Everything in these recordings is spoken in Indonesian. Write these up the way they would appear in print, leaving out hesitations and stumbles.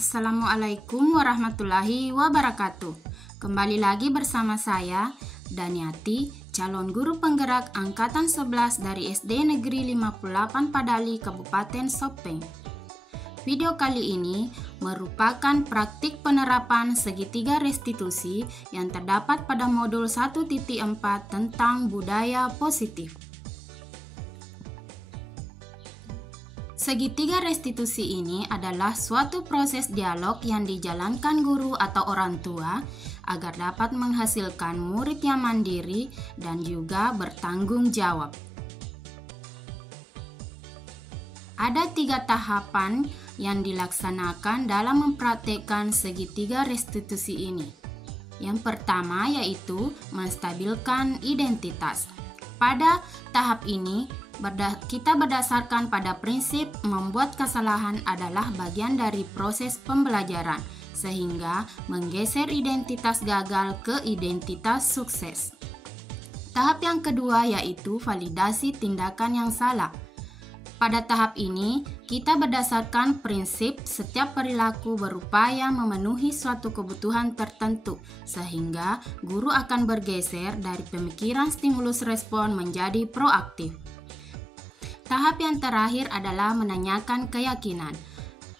Assalamualaikum warahmatullahi wabarakatuh. Kembali lagi bersama saya, Daniati, calon guru penggerak Angkatan 11 dari SD Negeri 58 Padali, Kabupaten Sopeng. Video kali ini merupakan praktik penerapan segitiga restitusi yang terdapat pada modul 1.4 tentang budaya positif. Segitiga restitusi ini adalah suatu proses dialog yang dijalankan guru atau orang tua agar dapat menghasilkan murid yang mandiri dan juga bertanggung jawab. Ada 3 tahapan yang dilaksanakan dalam mempraktekkan segitiga restitusi ini. Yang pertama yaitu menstabilkan identitas. Pada tahap ini, kita berdasarkan pada prinsip membuat kesalahan adalah bagian dari proses pembelajaran, sehingga menggeser identitas gagal ke identitas sukses. Tahap yang kedua yaitu validasi tindakan yang salah. Pada tahap ini, kita berdasarkan prinsip setiap perilaku berupaya memenuhi suatu kebutuhan tertentu, sehingga guru akan bergeser dari pemikiran stimulus respon menjadi proaktif. Tahap yang terakhir adalah menanyakan keyakinan.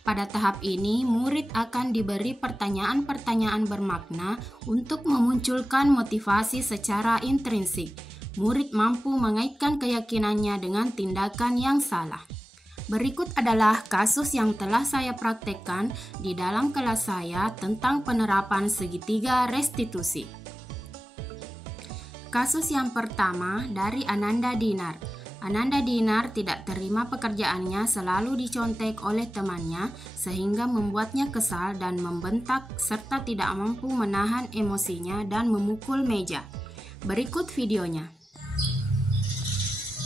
Pada tahap ini, murid akan diberi pertanyaan-pertanyaan bermakna untuk memunculkan motivasi secara intrinsik. Murid mampu mengaitkan keyakinannya dengan tindakan yang salah. Berikut adalah kasus yang telah saya praktekkan di dalam kelas saya tentang penerapan segitiga restitusi. Kasus yang pertama dari Ananda Dinar. Ananda Dinar tidak terima pekerjaannya selalu dicontek oleh temannya sehingga membuatnya kesal dan membentak serta tidak mampu menahan emosinya dan memukul meja. Berikut videonya.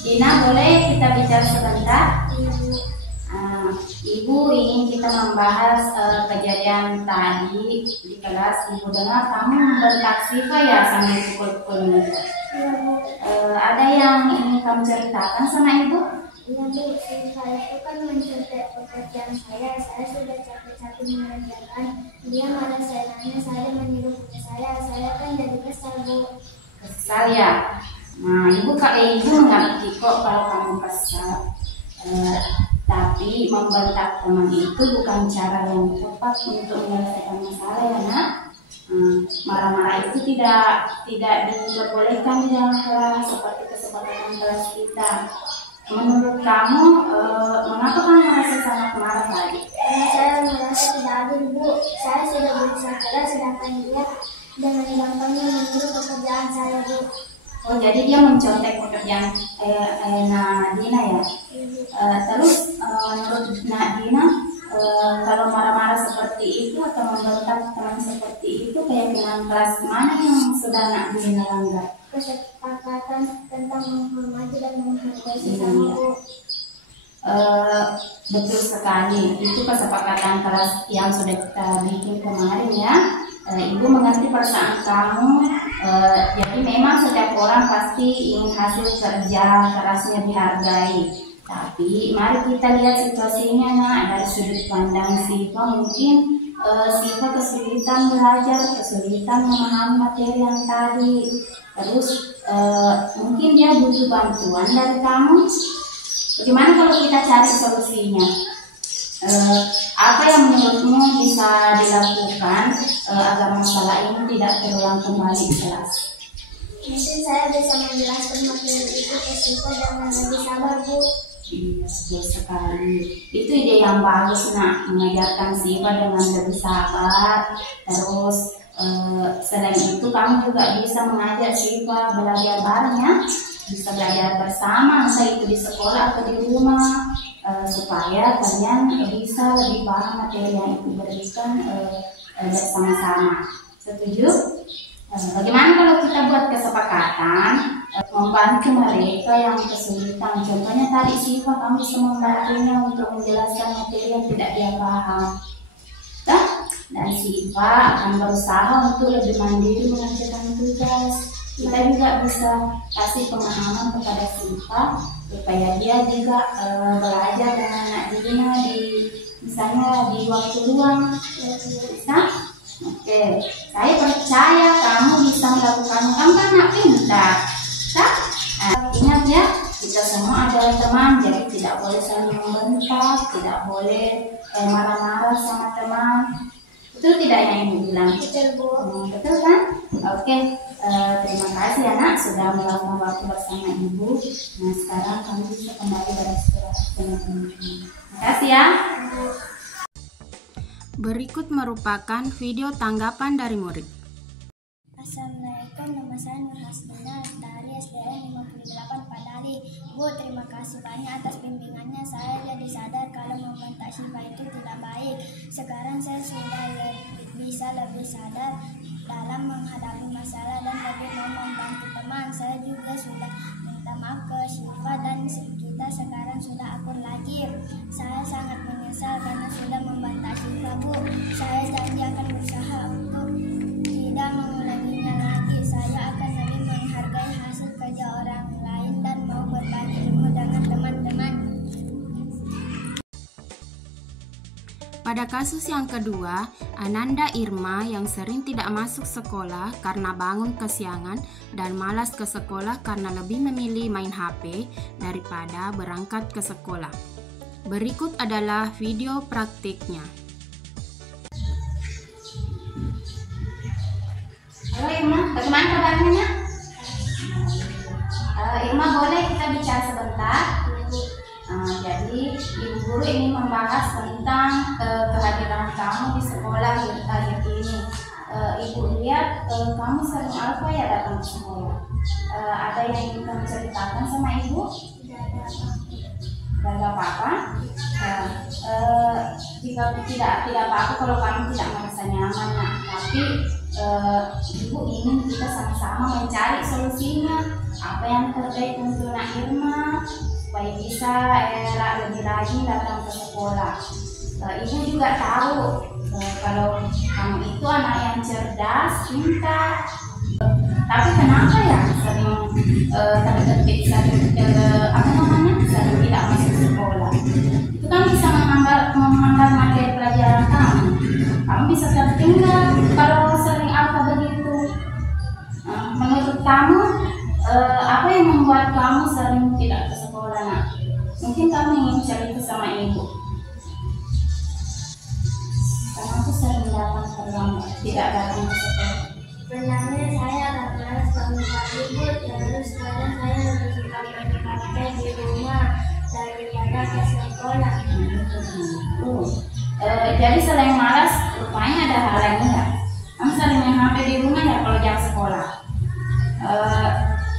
Dina, boleh kita bicara sebentar? Ibu ingin kita membahas kejadian tadi di kelas. Ibu dengar kamu membentak Siva ya sambil pukul-pukul meja. Ada yang ingin kamu ceritakan sama ibu? Iya Bu, Siva itu kan mencontek pekerjaan saya sudah capek-capek mengerjakan, dia malah saya menyuruh saya kan jadi kesal Bu. Kesal ya? Nah, ibu mengerti kok kalau kamu kesal. Tapi membentak teman itu bukan cara yang tepat untuk menyelesaikan masalah ya nak. Marah-marah itu tidak diperbolehkan di dalam kelas seperti kesepakatan kelas kita. Menurut kamu, mengapa kamu merasa sangat marah tadi? Saya merasa tidak adil Bu. Saya sudah berusaha keras sedangkan dia dengan gampangnya menyuruh pekerjaan saya Bu. Oh, jadi dia mencontek pekerjaan Nadina ya? Terus menurut Nadina, kalau marah-marah seperti itu atau membentak teman seperti itu, keyakinan kelas mana yang sudah Nadina langgar? Kesepakatan tentang menghormati dan menghargai sesama Bu. Betul sekali, itu kesepakatan kelas yang sudah kita bikin kemarin ya. Ibu mengerti perasaan kamu. Jadi memang setiap orang pasti ingin hasil kerja kerasnya dihargai. Tapi mari kita lihat situasinya nak dari sudut pandang Siva. Mungkin Siva kesulitan belajar, kesulitan memahami materi yang tadi. Terus mungkin dia butuh bantuan dari kamu. Bagaimana kalau kita cari solusinya? Apa yang menurutmu bisa dilakukan agar masalah ini tidak terulang kembali di kelas? Mungkin saya bisa menjelaskan materi itu ke Siva dengan lebih sabar Bu. Iya, betul sekali. Itu ide yang bagus nak, mengajarkan Siva dengan lebih sabar. Terus selain itu kamu juga bisa mengajak Siva belajar bareng ya. Bisa belajar bersama, entah itu di sekolah atau di rumah, supaya kalian bisa lebih paham materi yang ibu berikan bersama-sama. Setuju? Bagaimana kalau kita buat kesepakatan membantu mereka yang kesulitan? Contohnya tadi Siva, kamu bisa membantunya untuk menjelaskan materi yang tidak dia paham. Dan Siva akan berusaha untuk lebih mandiri mengerjakan tugas. Kita juga bisa kasih pemahaman kepada Siva supaya dia juga belajar dengan Nak Dina di misalnya di waktu luang? Bisa? Oke, saya percaya kamu bisa melakukannya. Kamu kan anak pintar. Ingat ya, kita semua adalah teman, jadi tidak boleh saling membentak, tidak boleh marah-marah sama teman. Betul tidak yang Ibu bilang? Betul, Bu. Betul kan? Oke, terima kasih anak sudah meluangkan waktu bersama Ibu. Nah, sekarang kami bisa kembali beristirahat dengan teman-teman. Terima kasih ya. Berikut merupakan video tanggapan dari murid. Assalamualaikum, nama saya Nur Hasdina dari SDN 58 Padali. Bu, terima kasih banyak atas bimbingannya. Saya jadi sadar kalau membentak Syifa itu tidak baik. Sekarang saya sudah bisa lebih sadar dalam menghadapi masalah dan lebih mau membantu teman. Saya juga sudah minta maaf ke Syifa dan kita sekarang sudah akur lagi. Saya sangat menyesal karena sudah membentak Syifa, Bu. Saya janji akan berusaha untuk tidak mengulanginya lagi. Saya akan lebih menghargai hasil kerja orang lain dan mau berbagi ilmu dengan teman-teman. Pada kasus yang kedua, Ananda Irma yang sering tidak masuk sekolah karena bangun kesiangan dan malas ke sekolah karena lebih memilih main HP daripada berangkat ke sekolah. Berikut adalah video praktiknya. Halo Irma, bagaimana kabarnya? Irma, boleh kita bicara sebentar? Jadi Ibu Guru ini membahas tentang kehadiran kamu di sekolah akhir ini. Ibu lihat kamu sering alfa ya datang ke sekolah. Ada yang ingin kamu ceritakan sama Ibu? Tidak ada apa-apa. Jika tidak apa-apa kalau kamu tidak merasa nyaman, tapi Ibu ingin kita sama-sama mencari solusinya. Apa yang terbaik untuk Nak Irma supaya bisa lebih rajin datang ke sekolah. Ibu juga tahu kalau kamu itu anak yang cerdas, pintar. Tapi kenapa ya sering terdetik sering tidak masuk sekolah? Itu kan bisa menghambat materi pelajaran kamu. Kamu bisa tertinggal kalau sering alfa begitu. Menurut kamu apa yang membuat kamu sering tidak ke sekolah, Nak? Mungkin kamu ingin cerita sama Ibu. Karena aku sering datang terlambat, tidak datang ke sekolah. Sebenarnya saya agak malas bangun pagi, Bu. Terus sekarang saya lebih suka main HP di rumah daripada ke sekolah. Jadi selain malas, rupanya ada hal lain ya. Kamu sering main HP di rumah ya kalau jam sekolah.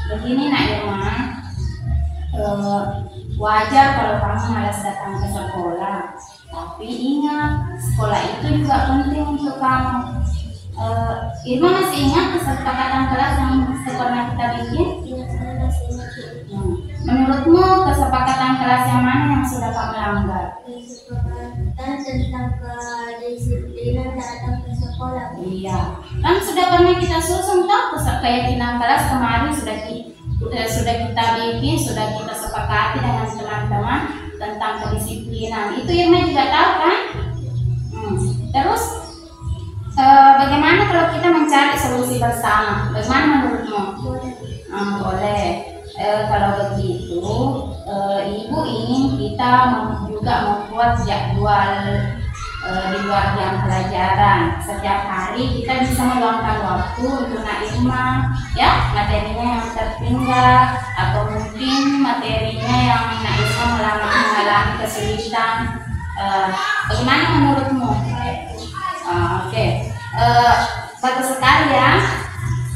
Begini Nak Irma, wajar kalau kamu malas datang ke sekolah. Tapi ingat, sekolah itu juga penting untuk kamu. Irma masih ingat kesepakatan kelas yang pernah kita bikin? Iya, saya masih ingat. Menurutmu kesepakatan kelas yang mana yang sudah kamu langgar? Kesepakatan tentang kedisiplinan datang ke sekolah. Iya, kan sudah pernah kita susun toh keyakinan kelas kemarin sudah kita bikin, sudah kita sepakati dengan teman-teman tentang kedisiplinan. Itu Irma juga tahu kan? Terus bagaimana kalau kita mencari solusi bersama? Bagaimana menurutmu? Boleh. Kalau begitu, Ibu ingin kita juga membuat jadwal di luar jam pelajaran. Setiap hari kita bisa meluangkan waktu untuk Nak Irma, ya, materinya yang tertinggal atau mungkin materinya yang Nak Irma mengalami kesulitan. Bagaimana menurutmu? Oke. Suatu sekali ya,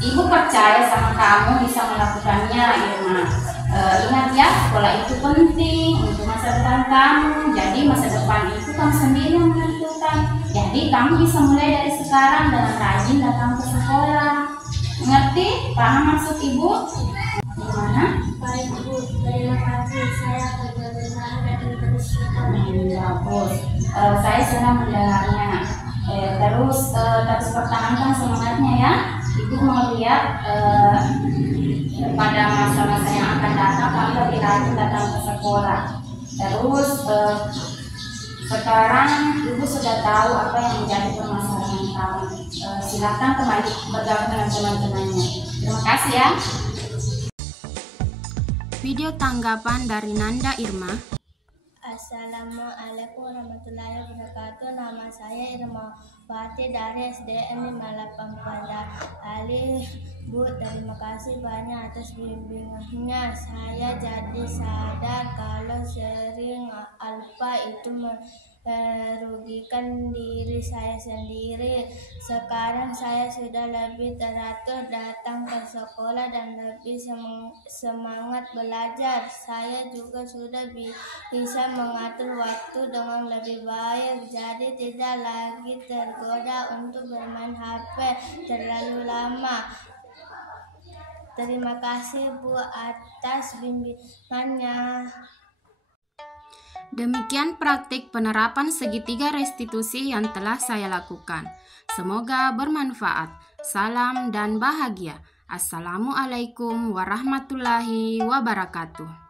Ibu percaya sama kamu bisa melakukannya, Irma. Ingat ya, sekolah itu penting untuk masa depan kamu. Jadi masa depan itu kamu sendiri yang menentukan. Jadi kamu bisa mulai dari sekarang dengan rajin datang ke sekolah. Mengerti? Paham maksud Ibu? Gimana? Baik, Bu. Terima kasih. Saya akan berusaha dan terus sekolah. Bagus. Saya senang mendengarnya. Terus pertahankan semangatnya ya. Ibu mau lihat pada masa-masa yang akan datang kamu lebih rajin datang ke sekolah. Terus Sekarang Ibu sudah tahu apa yang menjadi permasalahan kamu. Silakan kembali bergabung dengan teman-temannya. Terima kasih ya. Video tanggapan dari Nanda Irma. Assalamualaikum warahmatullahi wabarakatuh. Nama saya Irma Fati dari SDN 58 Padali. Bu, terima kasih banyak atas bimbingannya. Saya jadi sadar kalau sering alfa itu merugikan diri saya sendiri. Sekarang saya sudah lebih teratur datang ke sekolah dan lebih semangat belajar. Saya juga sudah bisa mengatur waktu dengan lebih baik, jadi tidak lagi tergoda untuk bermain HP terlalu lama. Terima kasih Bu atas bimbingannya. Demikian praktik penerapan segitiga restitusi yang telah saya lakukan. Semoga bermanfaat. Salam dan bahagia. Assalamualaikum warahmatullahi wabarakatuh.